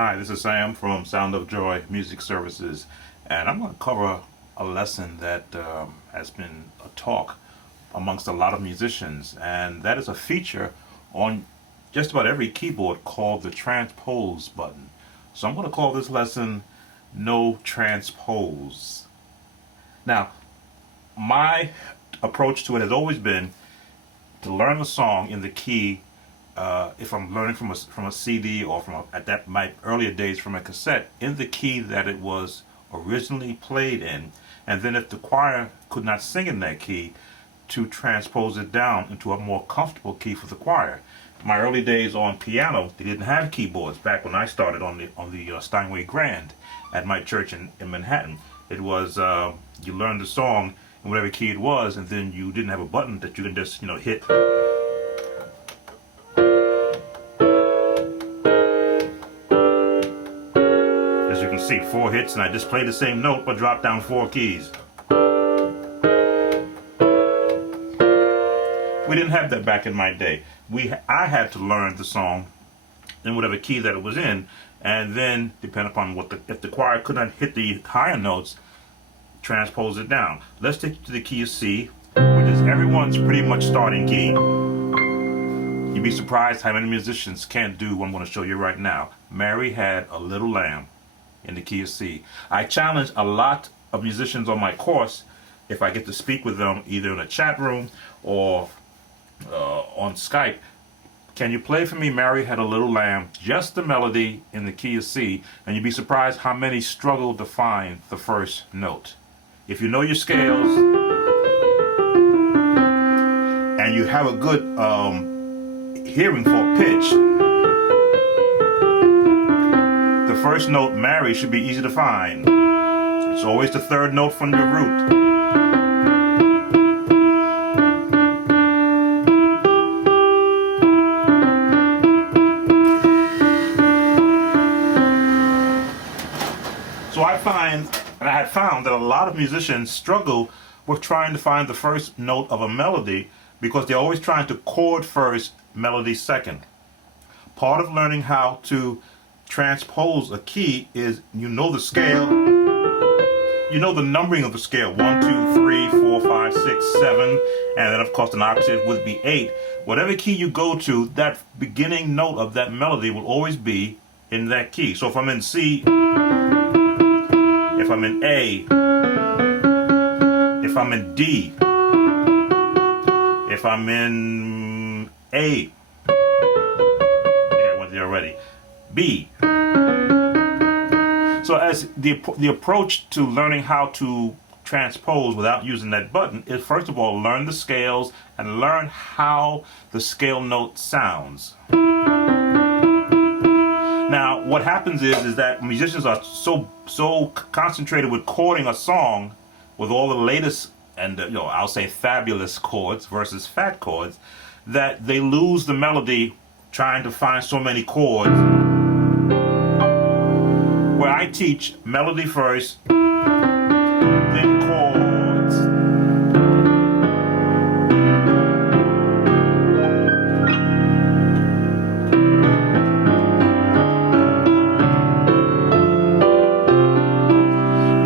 Hi, this is Sam from Sound of Joy Music Services, and I'm going to cover a lesson that has been a talk amongst a lot of musicians, and that is a feature on just about every keyboard called the Transpose button. So I'm going to call this lesson No Transpose. Now, my approach to it has always been to learn a song in the key. If I'm learning from a CD or at that my earlier days from a cassette, in the key that it was originally played in, and then if the choir could not sing in that key, to transpose it down into a more comfortable key for the choir. My early days on piano, they didn't have keyboards back when I started on the Steinway Grand at my church in Manhattan. It was you learned the song in whatever key it was, and then you didn't have a button that you can just hit. As you can see, 4 hits, and I just play the same note but drop down 4 keys. We didn't have that back in my day. I had to learn the song in whatever key that it was in, and then depending upon if the choir could not hit the higher notes, transpose it down. Let's take it to the key of C, which is everyone's pretty much starting key. You'd be surprised how many musicians can't do what I'm going to show you right now. Mary Had a Little Lamb in the key of C. I challenge a lot of musicians on my course, if I get to speak with them either in a chat room or on Skype. Can you play for me Mary Had a Little Lamb, just the melody in the key of C? And you'd be surprised how many struggle to find the first note. If you know your scales and you have a good hearing for pitch, the first note, Mary, should be easy to find. It's always the third note from the root. So I had found that a lot of musicians struggle with trying to find the first note of a melody because they're always trying to chord first, melody second. Part of learning how to transpose a key is you know the scale, you know the numbering of the scale, 1, 2, 3, 4, 5, 6, 7, and then of course an octave would be 8. Whatever key you go to, that beginning note of that melody will always be in that key. So if I'm in C, if I'm in A, if I'm in D, if I'm in A, I went there already, B. So as the approach to learning how to transpose without using that button is, first of all, learn the scales and learn how the scale note sounds. Now, what happens is that musicians are so concentrated with chording a song with all the latest and I'll say fabulous chords versus fat chords, that they lose the melody trying to find so many chords. Where I teach melody first, then chords.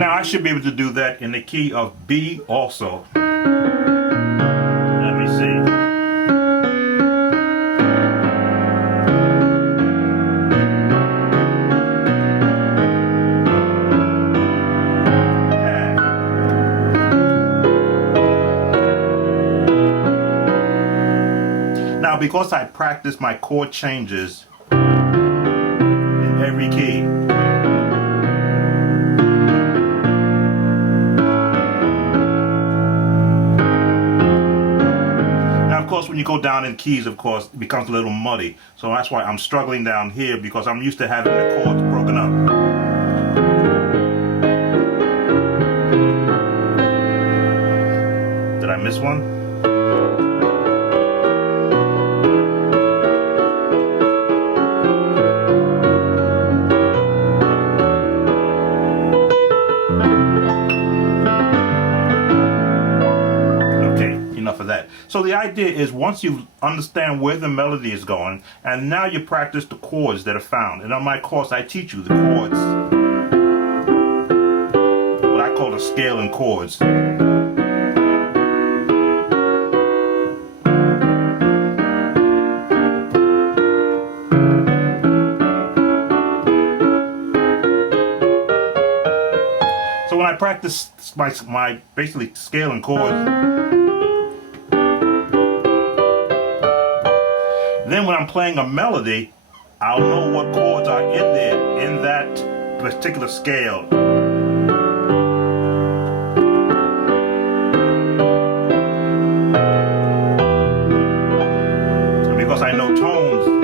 I should be able to do that in the key of B also. Let me see. Now, because I practice my chord changes in every key, when you go down in keys, of course, it becomes a little muddy. So that's why I'm struggling down here, because I'm used to having the chords broken up. Did I miss one? Okay, enough of that. So the idea is once you understand where the melody is going, and now you practice the chords that are found. And on my course, I teach you the chords, what I call the scale and chords. So when I practice my basically scale and chords, then when I'm playing a melody, I'll know what chords are in there in that particular scale. And because I know tones,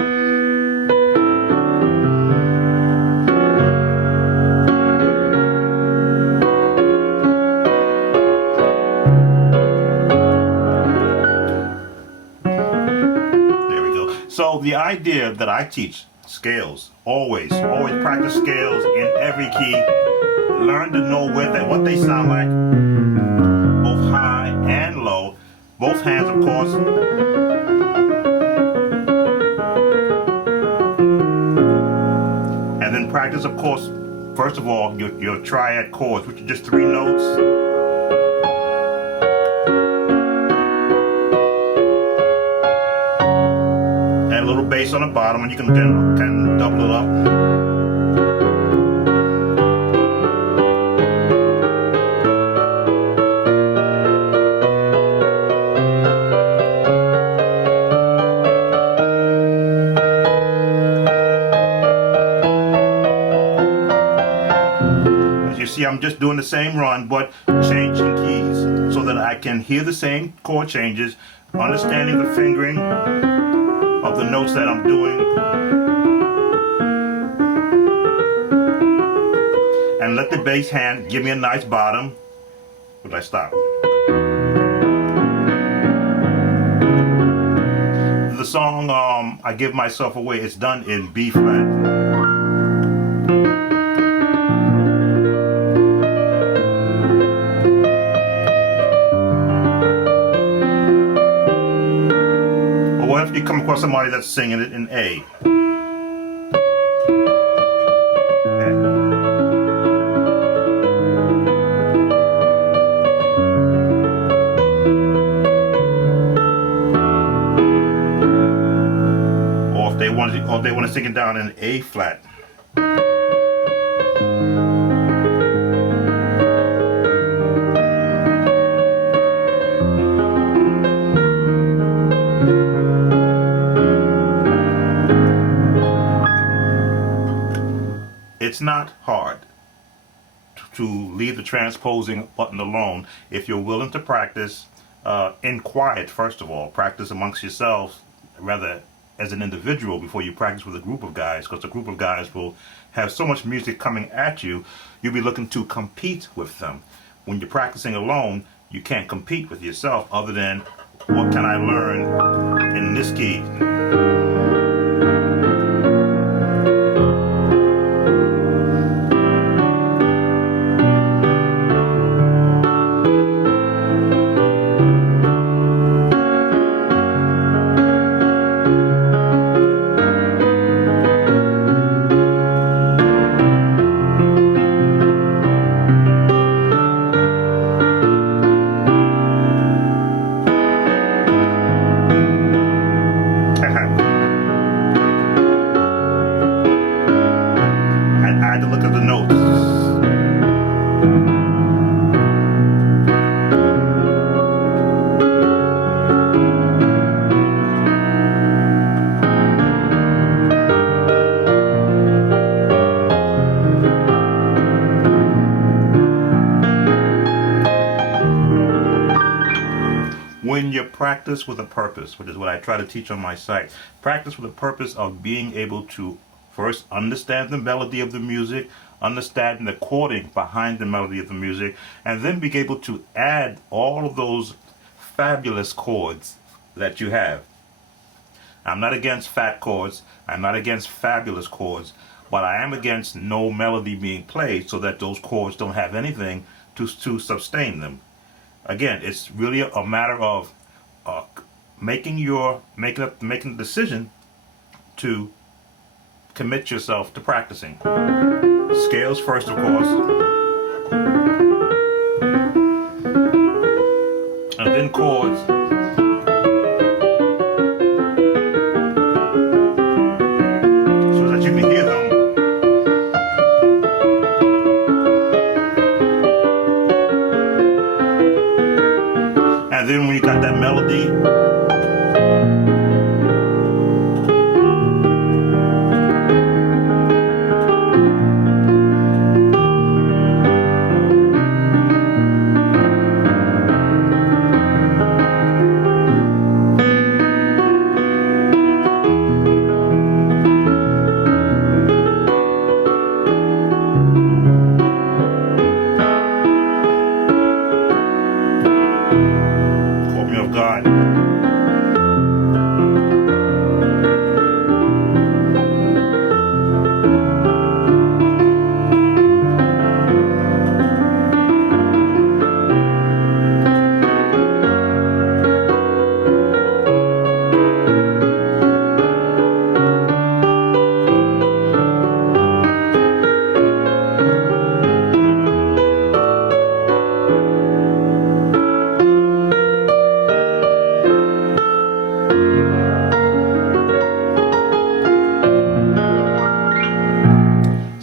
so the idea that I teach scales, always practice scales in every key. Learn to know what they sound like, both high and low. Both hands, of course. And then practice, of course, first of all, your triad chords, which are just 3 notes. A little bass on the bottom, and you can then double it up. As you see, I'm just doing the same run, but changing keys so that I can hear the same chord changes, understanding the fingering of the notes that I'm doing, and let the bass hand give me a nice bottom. Would I stop? The song I Give Myself Away is done in B flat. What if you come across somebody that's singing it in A? Or if they want to sing it down in A flat. It's not hard to leave the transposing button alone if you're willing to practice in quiet. First of all, practice amongst yourselves, rather as an individual, before you practice with a group of guys, because a group of guys will have so much music coming at you, you'll be looking to compete with them. When you're practicing alone, you can't compete with yourself other than, what can I learn in this key? I had to look at the notes. When you practice with a purpose, which is what I try to teach on my site, practice with a purpose of being able to first understand the melody of the music, understand the chording behind the melody of the music, and then be able to add all of those fabulous chords that you have. I'm not against fat chords, I'm not against fabulous chords, but I am against no melody being played so that those chords don't have anything to sustain them. Again, it's really a matter of uh, making the decision to commit yourself to practicing. Scales first, of course, and then chords. So that you can hear them. And then when you got that melody, caught me off guard.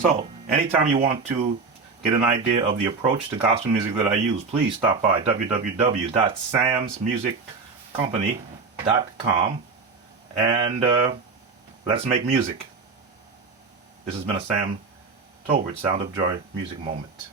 So, anytime you want to get an idea of the approach to gospel music that I use, please stop by www.samsmusiccompany.com and let's make music. This has been a Sam Tolbert Sound of Joy Music Moment.